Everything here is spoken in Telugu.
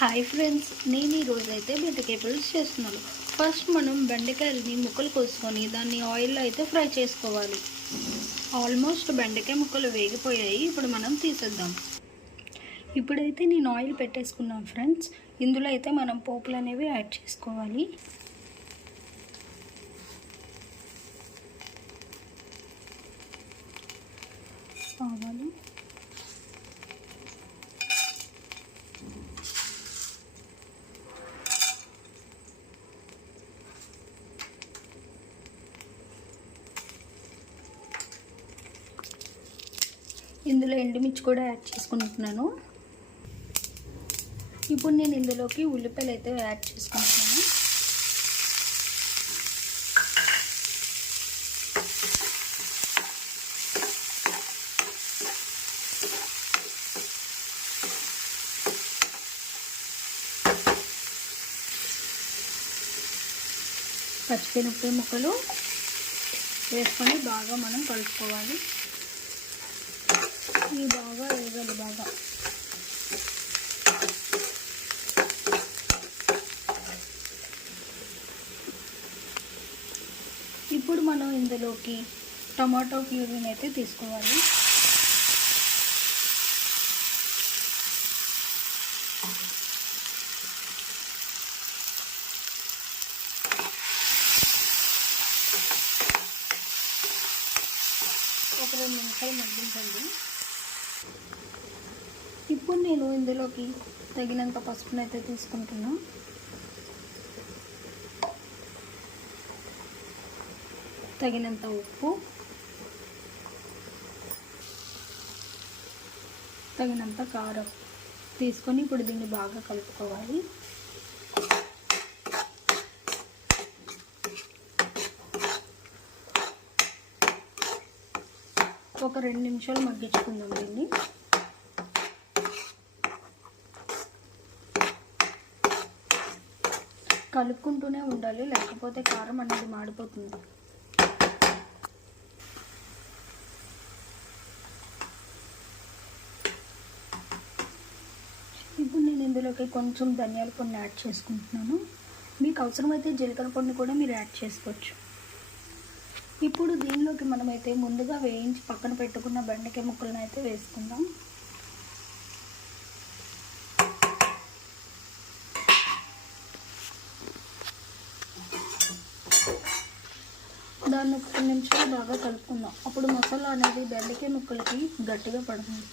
హాయ్ ఫ్రెండ్స్, నేను ఈరోజు అయితే బెండకాయ పులుసు చేస్తున్నాను. ఫస్ట్ మనం బెండకాయలని ముక్కలు కోసుకొని దాన్ని ఆయిల్లో అయితే ఫ్రై చేసుకోవాలి. ఆల్మోస్ట్ బెండకాయ ముక్కలు వేగిపోయాయి. ఇప్పుడు మనం తీసేద్దాం. ఇప్పుడైతే నేను ఆయిల్ పెట్టేసుకున్నాను ఫ్రెండ్స్. ఇందులో అయితే మనం పోపులు అనేవి యాడ్ చేసుకోవాలి. ఆవాలు, ఇందులో ఎండుమిర్చి కూడా యాడ్ చేసుకుంటున్నాను. ఇప్పుడు నేను ఇందులోకి ఉల్లిపాయలు అయితే యాడ్ చేసుకుంటున్నాను. పచ్చిమిరపకాయ ముక్కలు వేసుకొని బాగా మనం కలుపుకోవాలి. ఇవి బాగా వేగాలి. బాగా ఇప్పుడు మనం ఇందులోకి టమాటో ప్యూరీని అయితే తీసుకోవాలి. ఒక 2 నిమిషాలు మగ్గించండి. ఇప్పుడు నేను ఇందులోకి తగినంత పసుపును అయితే తీసుకుంటున్నా. తగినంత ఉప్పు, తగినంత కారం తీసుకొని ఇప్పుడు దీన్ని బాగా కలుపుకోవాలి. ఒక 2 నిమిషాలు మగ్గించుకుందాం దీన్ని. కలుపుకుంటూనే ఉండాలి, లేకపోతే కారం అనేది మాడిపోతుంది. ఇప్పుడు నేను ఇందులోకి కొంచెం ధనియాల పొడిని యాడ్ చేసుకుంటున్నాను. మీకు అవసరమైతే జీలకర్ర పొడిని కూడా మీరు యాడ్ చేసుకోవచ్చు. ఇప్పుడు దీనిలోకి మనమైతే ముందుగా వేయించి పక్కన పెట్టుకున్న బెండకాయ ముక్కలను అయితే వేసుకుందాం. దాన్ని ఒక 2 నిమిషాలు బాగా కలుపుకుందాం. అప్పుడు మసాలా అనేది బెండకాయ ముక్కలకి గట్టిగా పడుతుంది.